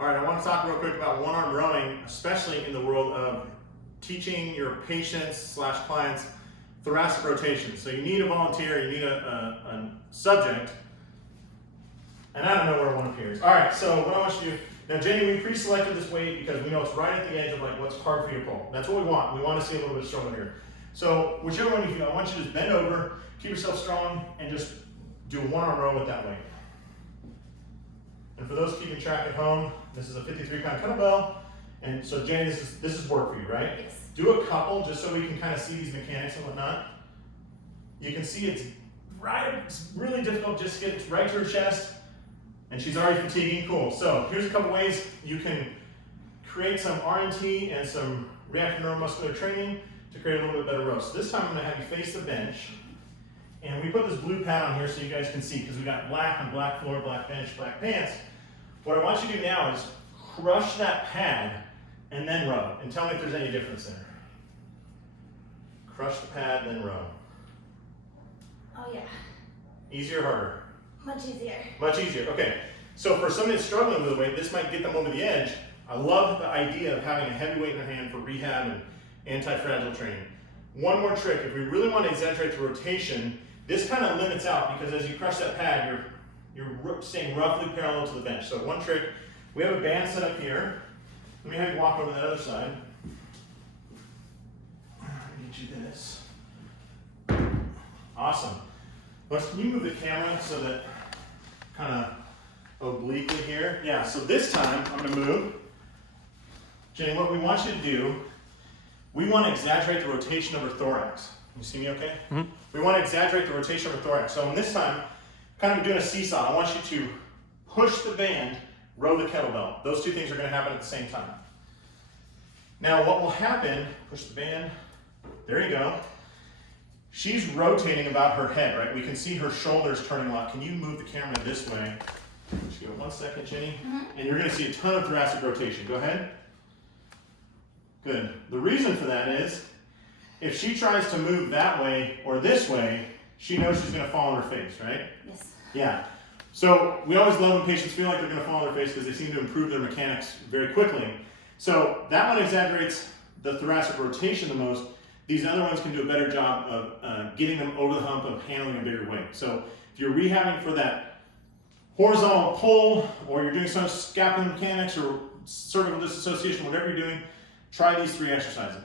All right, I want to talk real quick about one-arm rowing, especially in the world of teaching your patients / clients thoracic rotation. So you need a volunteer, you need a subject, and I don't know where one appears. All right, so what I want you to do, now Jenny, we pre-selected this weight because we know it's right at the edge of like what's hard for you to pull. That's what we want. We want to see a little bit of struggle here. So whichever one you feel, I want you to just bend over, keep yourself strong, and just do a one-arm row with that weight. And for those keeping track at home, this is a 53-pound kettlebell. And so Jenny, this is work for you, right? Yes. Do a couple just so we can kind of see these mechanics and whatnot. You can see it's really difficult just to get right to her chest. And she's already fatiguing, cool. So here's a couple ways you can create some RNT and some reactive neuromuscular training to create a little bit better row. So this time I'm gonna have you face the bench. And we put this blue pad on here so you guys can see, because we got black on black floor, black bench, black pants. What I want you to do now is crush that pad and then row. And tell me if there's any difference there. Crush the pad, then row. Oh yeah. Easier or harder? Much easier. Much easier, okay. So for somebody that's struggling with the weight, this might get them over the edge. I love the idea of having a heavy weight in their hand for rehab and anti-fragile training. One more trick, if we really want to exaggerate the rotation, this kind of limits out because as you crush that pad, you're staying roughly parallel to the bench. So one trick, we have a band set up here. Let me have you walk over to that other side. I'll get you this. Awesome. Can you move the camera so that kind of obliquely here? Yeah, so this time I'm going to move. Jenny, what we want you to do, we want to exaggerate the rotation of her thorax. You see me okay? Mm-hmm. We want to exaggerate the rotation of her thorax. So in this time, kind of doing a seesaw, I want you to push the band, row the kettlebell. Those two things are going to happen at the same time. Now what will happen, push the band, there you go. She's rotating about her head, right? We can see her shoulders turning a lot. Can you move the camera this way? Just give it 1 second, Jenny. And you're going to see a ton of thoracic rotation. Go ahead. Good. The reason for that is, if she tries to move that way or this way, she knows she's going to fall on her face, right? Yes. Yeah. So we always love when patients feel like they're going to fall on their face because they seem to improve their mechanics very quickly. So that one exaggerates the thoracic rotation the most. These other ones can do a better job of getting them over the hump of handling a bigger weight. So if you're rehabbing for that horizontal pull, or you're doing some scapular mechanics or cervical disassociation, whatever you're doing, try these 3 exercises.